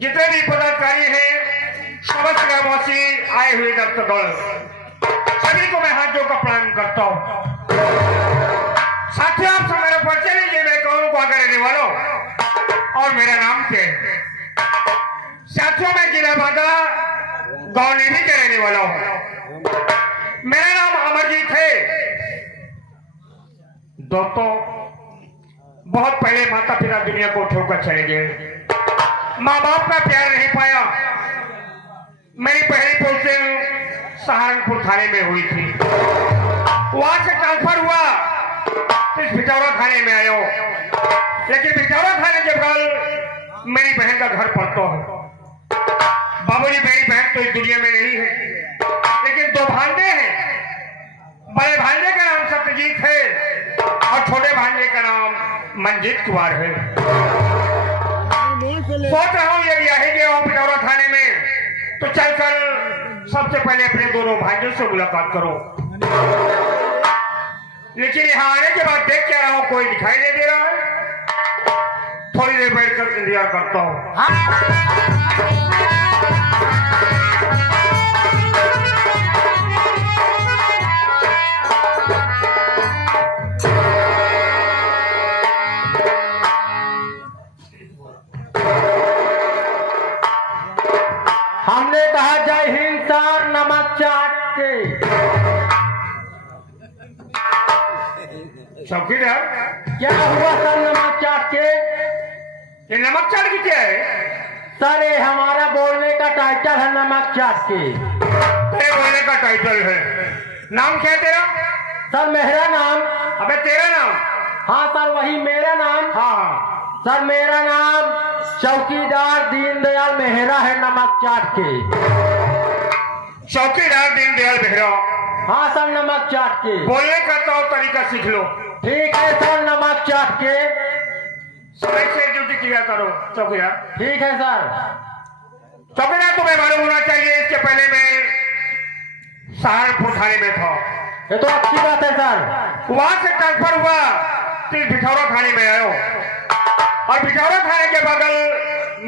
जितने भी पदाधिकारी हैं, समस्त ग्रामवासी आए हुए दर्शकगण, सभी को मैं हाथ जोड़कर प्रणाम करता हूँ। साथियों, आप सब मेरे परिचय लीजिए। मैं कौन, कहाँ का रहने वाला हूँ और मेरा नाम क्या है। साथियों, मैं जिला बांदा गाँव नेवी का रहने वाला हूँ। मेरा नाम अमरजीत है। दोस्तों, बहुत पहले माता पिता दुनिया को छोड़कर चले गए। माँ बाप का प्यार नहीं पाया। मेरी पहली पोस्टिंग सहारनपुर थाने में हुई थी। वहां से ट्रांसफर हुआ तो इस भिटौरा थाने में आया। लेकिन भिटौरा थाने के बगल मेरी बहन का घर पड़ता है। बाबूजी, मेरी बहन तो इस दुनिया में नहीं है, लेकिन दो भांजे हैं। बड़े भांजे का नाम सत्यजीत है और छोटे भांजे का नाम मंजीत कुमार है। सोच रहा हूँ यदि आ गया हूँ भिटौरा थाने में तो चलकर सबसे पहले अपने दोनों भाइयों से मुलाकात करो। लेकिन यहाँ आने के बाद देख क्या रहा हूँ, कोई दिखाई नहीं दे रहा है। थोड़ी देर बैठकर इंतजार करता हूँ। हमने कहा जय हिंद सर, नमक चाट के। चौकीदार, क्या हुआ सर नमक चाट के? ये नमक चाट की क्या है? सर ये हमारा बोलने का टाइटल है, नमक चाट के। तेरे बोलने का टाइटल है। नाम क्या है तेरा? सर मेरा नाम। अबे तेरा नाम? हाँ सर वही मेरा नाम। हाँ सर मेरा नाम चौकीदार दीनदयाल मेहरा है, नमक चाट के। चौकीदार दीनदयाल मेहरा? हाँ सर नमक चाट के। बोलने का तो तरीका सीख लो। ठीक है सर, नमक चाट के। समय से ड्यूटी किया करो चौकीदार। ठीक है सर। चौकीदार तुम्हें मालूम होना चाहिए, इसके पहले मैं सहारनपुर थाने में था। ये तो अच्छी बात है सर। वहां से ट्रांसफर हुआ तो भिटौरा थाने में आयो और भिटौरा थाने के बगल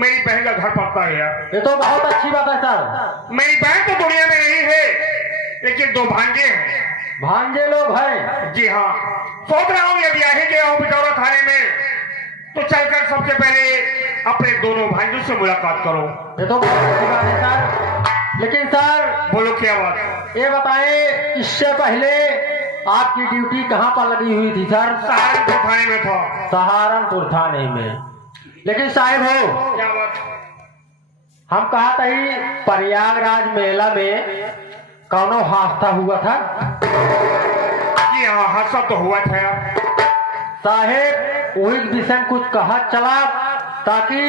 मेरी बहन का घर पड़ता है यार। ये तो बहुत अच्छी बात है सर। मेरी बहन तो दुनिया में नहीं है, लेकिन दो भांजे हैं। भांजे लोग हैं? जी हाँ। सोच रहा हूँ यदि आ ही गया हूँ भिटौरा थाने में तो चलकर सबसे पहले अपने दोनों भाइयों से मुलाकात करो। ये तो बहुत अच्छी बात है सर। लेकिन सर बोलो क्या बात? ये बताएं, इससे पहले आपकी ड्यूटी कहाँ पर लगी हुई थी सर? सहारनपुर थाने में था। सहारनपुर थाने में। लेकिन साहिब हो, क्या बात? हम कहा था ही प्रयागराज मेला में कौनो हादसा हुआ था। जी हाँ, हादसा तो हुआ था साहेब वही विषय में कुछ कहा चला ताकि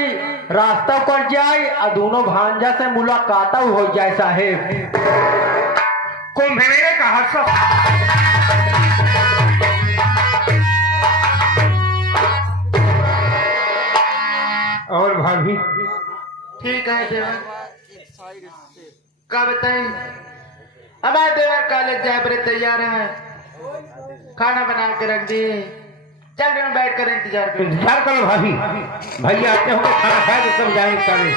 रास्ता पर जाए और दोनों भांजा से मुलाकात हो जाए साहेब। कुंभ मेले का हादसा? और भाभी? ठीक है देवर, क्या बताएं? हमारे देवर कॉलेज जाए बड़े तैयार हैं, खाना बना के रख दिए। चल रहे हैं, बैठ कर इंतजार करो। इंतजार करो भाभी, भैया आते होंगे, खाना खाए तो सब जाएंगे कॉलेज।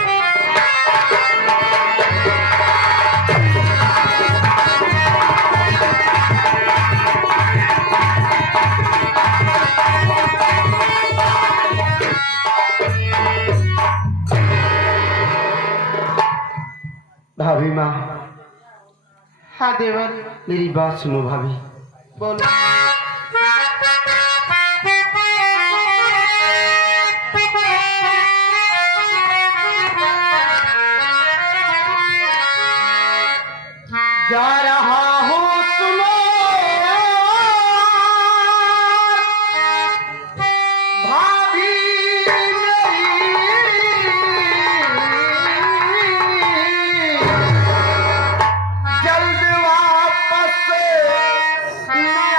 भाभी माँ। हाँ देवर, मेरी बात सुनो भाभी। बोलो। जा रहा हूँ सुनो भाभी जल्द वापस मैं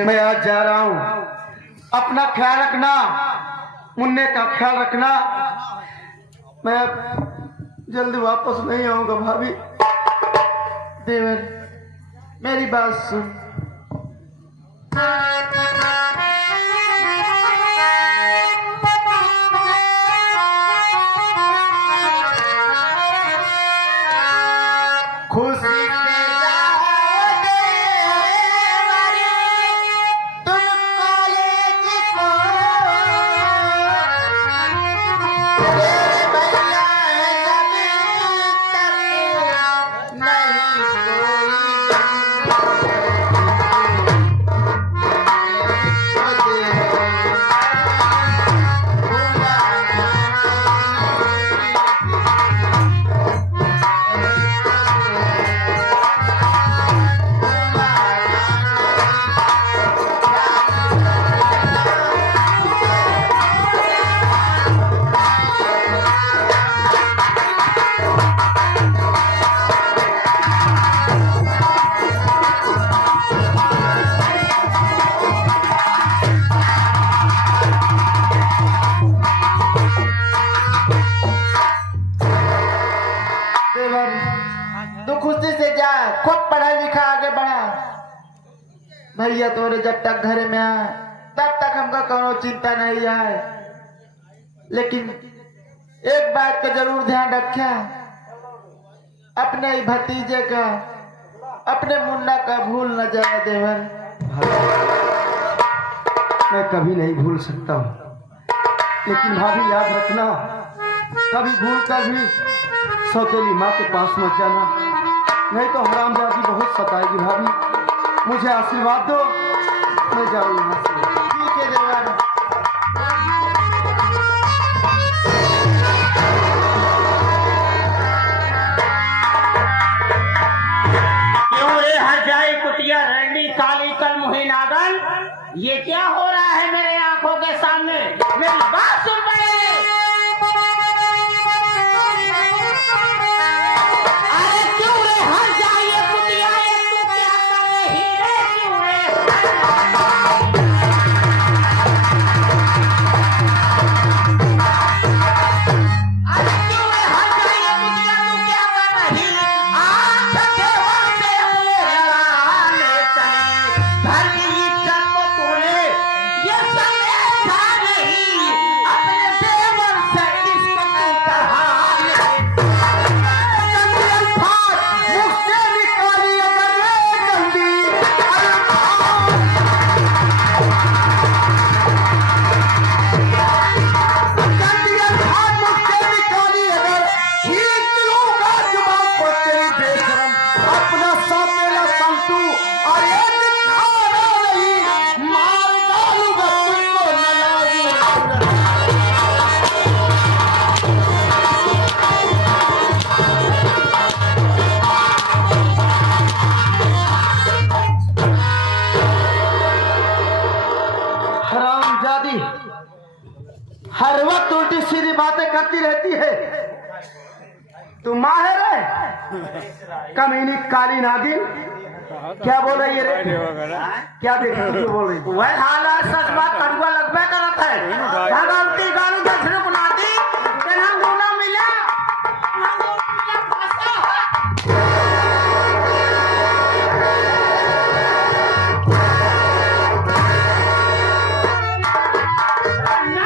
देवर। मैं आज जा रहा हूँ, अपना ख्याल रखना, मुन्ने का ख्याल रखना। मैं अब जल्दी वापस नहीं आऊंगा भाभी। देवर मेरी बात सुन। खुशी से जाओ देवरी, तुम कॉलेज को। तेरे भैया है जब तक नहीं तू खुशी से जा, खूब पढ़ा लिखा आगे बढ़ा। भैया तोरे जब तक घर में आए तब तक हमका कोनो चिंता नहीं आए, लेकिन एक बात का जरूर ध्यान रखा, अपने ही भतीजे का, अपने मुन्ना का भूल न जाए देवर। मैं कभी नहीं भूल सकता हूँ, लेकिन भाभी याद रखना, कभी भूल कर भी सौतेली माँ के पास मत जाना, नहीं तो हरामजादी बहुत सताएगी। भाभी मुझे आशीर्वाद दो, मैं जाऊँ यहाँ से। ठीक है देवर। क्यों रे हर जाए कुटिया रंडी काली कल मुही नागन, ये क्या हो रहा है मेरे आंखों के सामने? मेरी बात सुन पड़े। अरे क्यों रे हर जाए कुटिया, तू क्या कर रही है? क्यों रे अरे क्यों रे हर जाए कुटिया, तू क्या कर रही है? आंख देवर से अपने लड़ाने चली, घर की इज्जत को तूने ये समझा नहीं, अपने देवर से किसको तू चढ़ाने। मुझसे निकाली अगर ये गंदी अल्फाज, मुझसे निकाली अगर खींच लूंगा जुबान को तेरी बेशरम। अपना सौतेला संतू और एक खाना नहीं, मार डालूंगा तुमको नलायक। हरामजादी हर वक्त उल्टी सीधी बातें करती रहती है। तू माहिर है कमीनी काली नागिन, क्या बोल रही है रे? क्या देख रही बोल रही? वह हाल सच बात कड़ुआ लगबे करत है। भगवती गालू दक्षिण बुनाती तेना गुना मिला,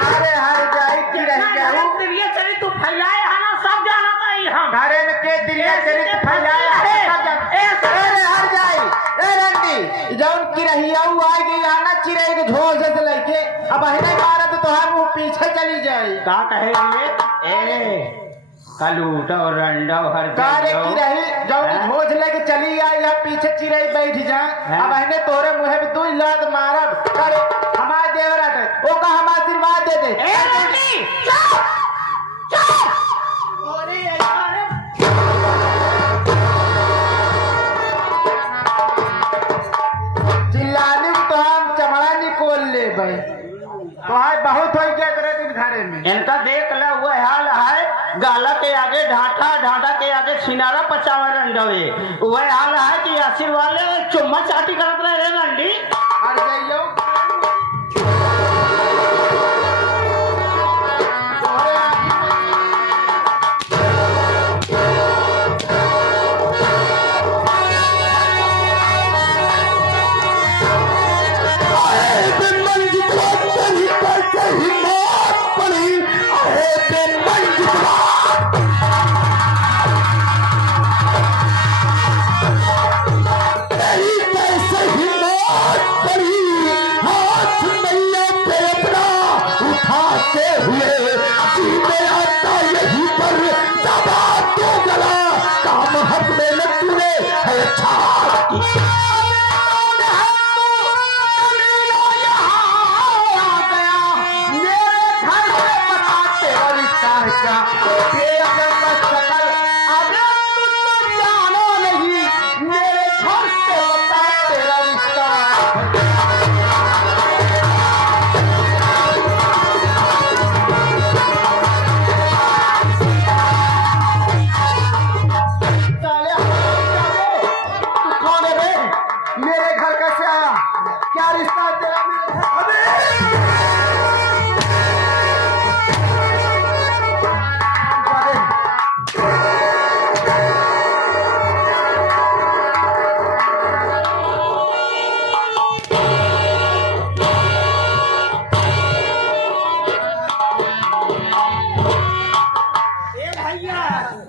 अरे हर जाए की रह जाऊ, ये चली तू फैलाए आना सब जाना पाई हम। घरे में के दिलिया चली तो फैलाया है सब जग। अरे हर जाए, ए रंडी जौन की रही आऊ आ गई आना चिड़ै के झोल से लेके, अब अहिने मारा तो तोहार मुंह पीछे चली जाए। का कहे ए कलूटा और रंडा हर कारे की रही जौन झोल लेके चली आई, यहाँ पीछे चिड़ै बैठ जा, अब अहिने तोरे मुंह में दू लात मारब। करे हमारे देवराट ओ का हम आशीर्वाद दे दे। ए रंडी चुप चुप। चिल्लाने को तो हम चमड़ा निकोल ले भाई, तो हाय बहुत हो गया करे दिन घरे में। इनका देख ला हुआ हाल है, गाला के आगे ढांटा, ढांटा के आगे सिनारा पचावा रंडवे। वह हाल है कि आशीर्वाद ले चुम्मा चाटी करत रहे रंडी। मर जाइयो तोहरे आँखी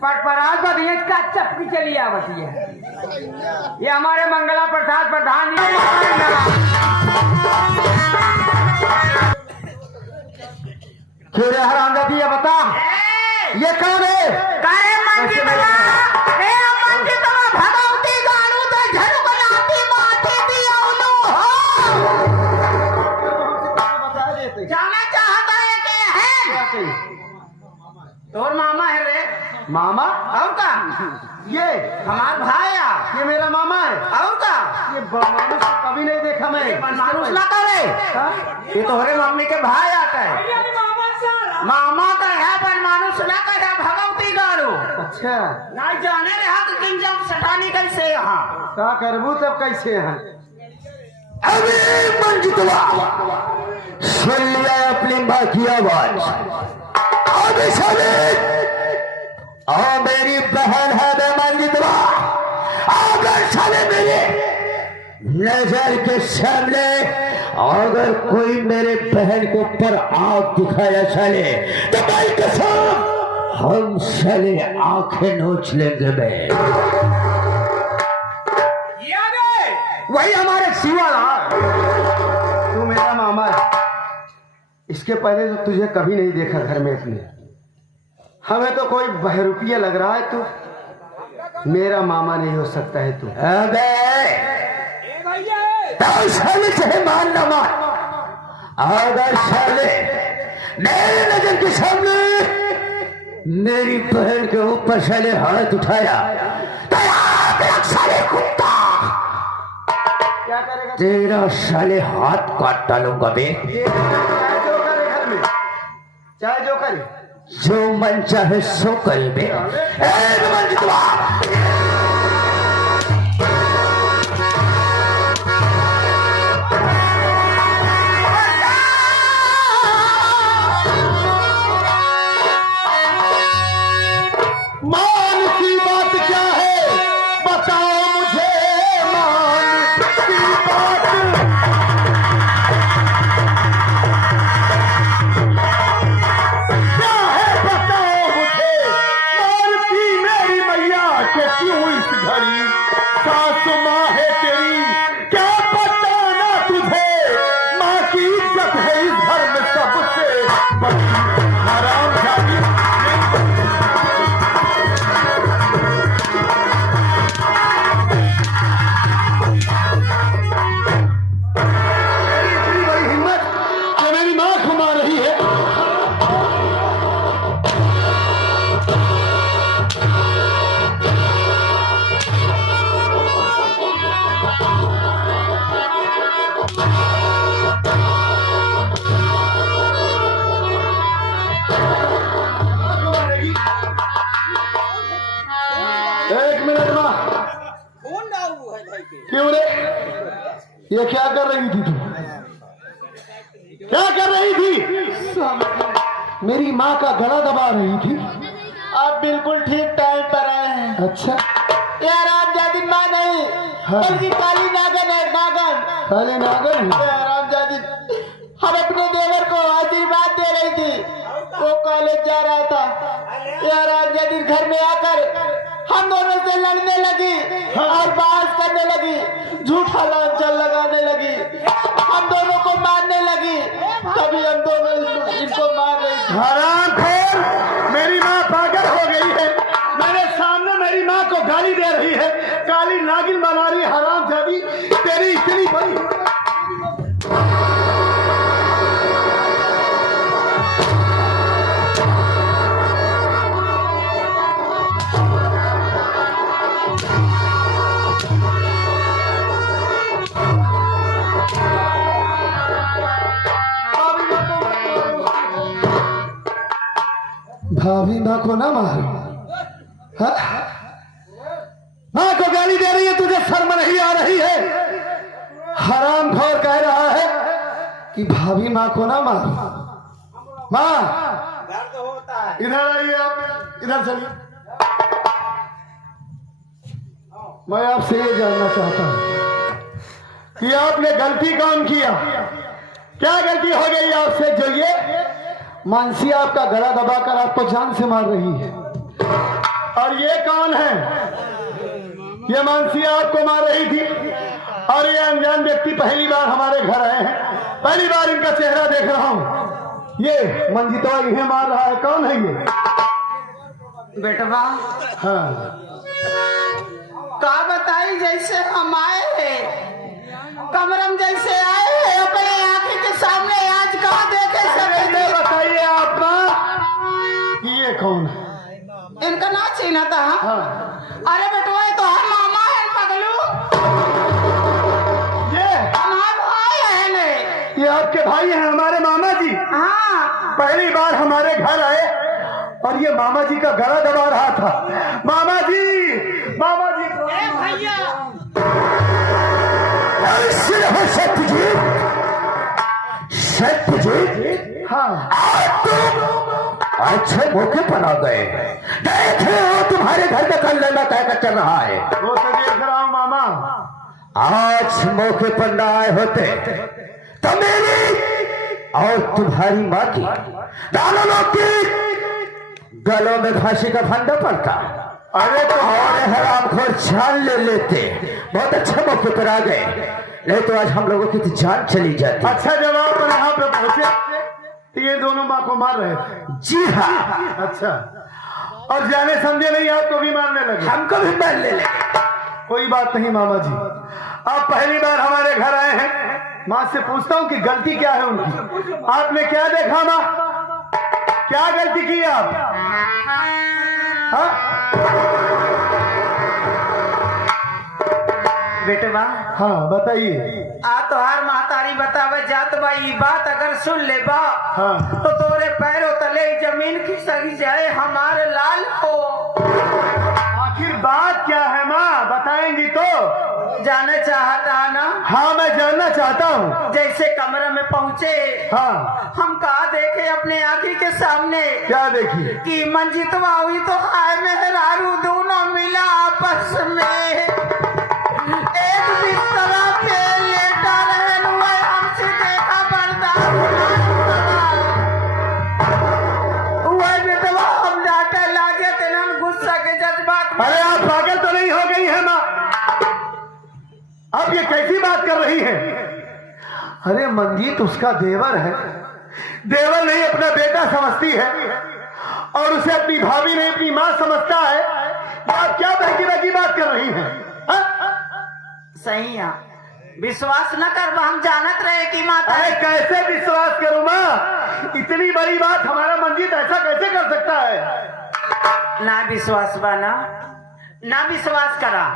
पटपराज बधिया का चपकी चली आवती है। ये हमारे मंगला प्रसाद प्रधान जी खेरे हरामजादी ये बता ये कौन है? भगवती गानू तो झरू बनाती माटी दी औनो जाना चाहता है कि है तोर मामा है रे। मामा और का ये हमार भाया ये मेरा मामा है। और का ये मानुष को कभी नहीं देखा मैं। मानुष ना करे ये तोहरे मम्मी के भाई आता है मामा का है पर मानुष ना करे भगवती गाड़ू अच्छा ना जाने रे हाथ किंजम सटानी कैसे यहाँ क्या करबू तब कैसे हैं? अरे मंजितवा सुन लिया अपनी माँ की आवाज। अभी साले और मेरी बहन है मंजितवा अगर साले मेरे नजर के सामने अगर कोई मेरे बहन को ऊपर आग दिखाया साले तो भाई कसम हम साले आंखें नोच लेंगे बे। वही हमारे शिवाला तू मेरा मामा है। इसके पहले तो तुझे कभी नहीं देखा घर में अपने। हमें तो कोई बहरूपिया लग रहा है। तू मेरा मामा नहीं हो सकता है तू। तो साले चाहे मान न मान अगर साले मेरे नजर के सामने मेरी बहन के ऊपर साले हाथ उठाया तो याद रख साले कुत्ता क्या करेगा? तेरा साले हाथ काट डालूंगा बे। चाहे जो करे घर में, चाहे जो करे जो मन चाहे सो करे बे। मंजितवा मान की बात क्या है बताओ मुझे मान की बात क्या है बताओ मुझे। मारती मेरी मैया को क्यों इस घड़ी सासु माँ है तेरी क्या बताना तुझे। माँ की इज्जत है इस घर में सबसे बड़ी। हराम जाती क्यों रे? ये क्या कर रही थी तू? क्या कर रही थी? स्वामी जी, मेरी माँ का गला दबा रही थी। आप बिल्कुल ठीक टाइम पर आए हैं। अच्छा, यार आप जादी माँ नहीं, हाँ। बल्कि काली नागन है, नागन। काले नागर है। यार आप जादी, हम अपने देवर को आशीर्वाद दे रही थी, वो कॉलेज जा रहा था। यार आप जादी घर में आकर हम दोनों से लड़ने लगी और बहस करने लगी, झूठा लांछन लगाने लगी, हम दोनों को मारने लगी। तभी हम दोनों इनको मार रही थी। हरामखोर, मेरी माँ पागल हो गई है। मेरे सामने मेरी माँ को गाली दे रही है, काली नागिन बना रही। हरामजादी, तेरी इतनी बड़ी। भाभी माँ को ना मारो। हाँ? माँ को गाली दे रही है, तुझे शर्म नहीं आ रही है? हरामखोर कह रहा है कि भाभी माँ को ना मारो। माँ इधर आइए, आप इधर चलिए। मैं आपसे ये जानना चाहता हूँ कि आपने गलती कौन किया? क्या गलती हो गई आपसे जो ये मानसी आपका गला दबाकर आपको जान से मार रही है? और ये कौन है? ये मानसी आपको मार रही थी और ये अनजान व्यक्ति पहली बार हमारे घर आए हैं, पहली बार इनका चेहरा देख रहा हूँ। ये मंजितवा इन्हें मार रहा है, कौन है ये? बेटवा हाँ, का बताई, जैसे हम आए हैं कमरम जैसे आए हैं अपने आंखें के सामने, आज कहाँ देखे ये बताइए आप माँ कि ये कौन है? इनका ना छीना था। हाँ, अरे बेटवा ये तो हम मामा है पगलू, ये हमारे भाई है ने। ये आपके भाई हैं, हमारे मामा जी। हाँ पहली बार हमारे घर आए और ये मामा जी का गला दबा रहा था। मामा जी, मामा जी। भैया सत्यजीत, हाँ, अच्छे मौके पर आ गए। देखे हो तुम्हारे घर का कल लड़का क्या चल रहा है? वो तो देख रहा हूँ मामा। आज मौके पर न आए होते तो मेरी और तुम्हारी माँ की दोनों की गलों में फांसी का फंदा पड़ता। अरे तो और हरामखोर जान ले लेते। बहुत अच्छे मौके पर आ गए, नहीं तो आज हम लोगों की तो जान चली जाती। अच्छा, जब आप यहाँ पे पहुंचे तो ये दोनों माँ को मार रहे थे? जी हाँ। अच्छा, और जाने समझे नहीं आपको भी मारने लगे? हमको भी मारने लगे। कोई बात नहीं मामा जी, आप पहली बार हमारे घर आए हैं, माँ से पूछता हूँ कि गलती क्या है उनकी। आपने क्या देखा माँ? क्या गलती की आप? हाँ? बेटे बा, हाँ बताइए। आ तो हर महतारी बतावे जात बा, ई बात अगर सुन ले बा हाँ। तो तोरे पैरों तले जमीन खिसक जाए हमारे लाल को। आखिर बात क्या है माँ, बताएंगी तो? जाना चाहता ना? हाँ मैं जानना चाहता हूँ। जैसे कमरे में पहुँचे, हाँ, हम कहा देखे अपने आंखी के सामने क्या देखिए? कि मंजितवा हुई तो हाय मेहरारू दोनों मिला आपस में, एक बिस्तरा पे लेटा रहे हुए, हमसे देखा बर्दाश्त हुआ बेटवा, हम डांटे लागे तेना गुस्सा के जज्बात में। अरे आप पागल तो नहीं हो गई है माँ? आप ये कैसी बात कर रही हैं? अरे मंजीत उसका देवर है, देवर नहीं अपना बेटा समझती है और उसे अपनी भाभी नहीं अपनी माँ समझता है। आप क्या बहकी बहकी बात कर रही हैं? हाँ? सही है, विश्वास न कर, हम जानत रहे कि माता। अरे कैसे विश्वास करूं माँ? इतनी बड़ी बात हमारा मंजीत ऐसा कैसे कर सकता है? ना विश्वास बना, ना विश्वास करा,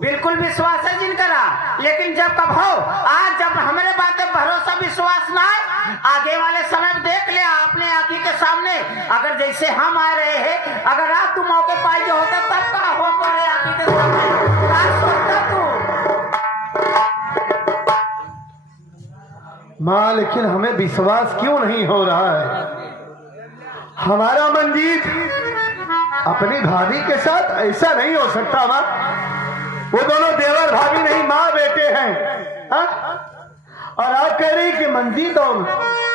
बिल्कुल विश्वास है जिन करा, लेकिन जब कब हो आज जब हमारे बात भरोसा विश्वास ना है, आगे वाले समय में देख ले अपने आंखी के सामने, अगर जैसे हम आ रहे हैं, अगर आप तू मौके पाई जो होता तब का हो मेरे आंखी के सामने, क्या सोचता तू? माँ लेकिन हमें विश्वास क्यों नहीं हो रहा है? हमारा मंजीत अपनी भाभी के साथ ऐसा नहीं हो सकता माँ। वो दोनों देवर भाभी नहीं, माँ बेटे हैं। हा? और आप कह रही कि मंजीत और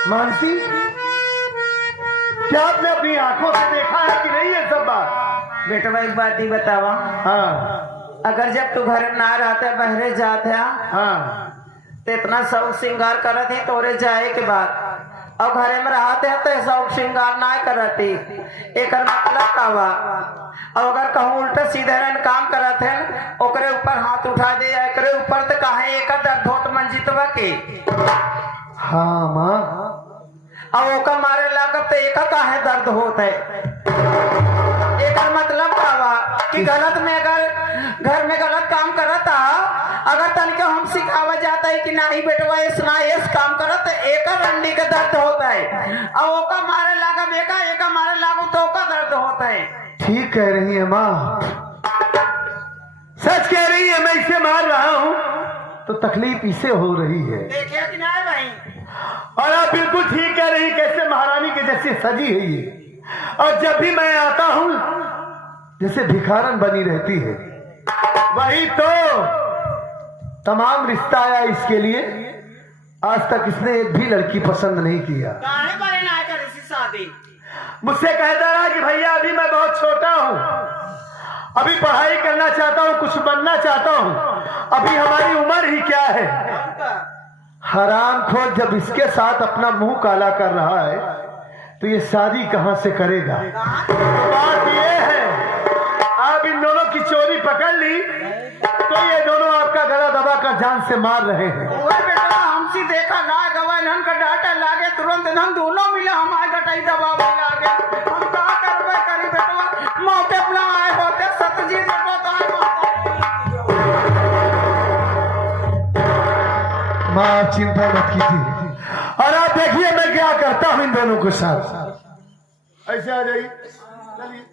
मानसी, क्या आपने अपनी आंखों से देखा है कि नहीं ये सब बात? बेटवा एक बात ही बतावा। हाँ अगर जब तू घर में ना रहते बहरे जाते हाँ तो इतना शौक श्रृंगार करत ही तोरे जाए के बाद, और घरे में रहते हैं तो शौक श्रृंगार ना करती। एक मतलब का बा, और अगर कहूँ उल्टा सीधे काम करत है ओकरे ऊपर हाथ उठा दे, एकरे ऊपर तो काहे एक दर्द होत मंजितवा के। हाँ माँ, अब ओका मारे लागत तो एक काहे दर्द होत है। एक मतलब का बा कि गलत में अगर घर में गलत काम करता, अगर तनिक हम सिखावा जाता है कि नहीं बेटवा इस काम करत, एक रंडी का दर्द होता है। और ओका मारे लागब एक मारे लागू तो ओका दर्द होता है। ठीक कह रही है माँ, सच कह रही है। मैं इसे मार रहा हूँ तो तकलीफ इसे हो रही है। देखे कि नहीं भाई? और आप बिल्कुल ठीक कह रही, कैसे महारानी के जैसे सजी है ये। और जब भी मैं आता हूँ जैसे भिखारन बनी रहती है। वही तो तमाम रिश्ता आया इसके लिए, आज तक इसने एक भी लड़की पसंद नहीं किया। काहे बारे ना कर इसी शादी? मुझसे कहता रहा कि भैया अभी मैं बहुत छोटा हूँ, अभी पढ़ाई करना चाहता हूँ, कुछ बनना चाहता हूँ, अभी हमारी उम्र ही क्या है। हरामखोर जब इसके साथ अपना मुंह काला कर रहा है तो ये शादी कहां से करेगा। तो बात ये है, आप इन दोनों की चोरी पकड़ ली तो ये दोनों आपका गला दबा कर जान से मार रहे हैं। बेटा हमसे देखा ना गवा इन्हन का डाटा लागे, तुरंत इन्हन दोनों मिले हमारे गटाई दबाव लागे। हम का करबे करी बेटवा, मौके अपना आए होते सतजी बेटवा तो आए माँ आप चिंता मत कीजिए, और आप देखिए मैं क्या करता हूँ इन दोनों के साथ। ऐसे आ जाइए, चलिए।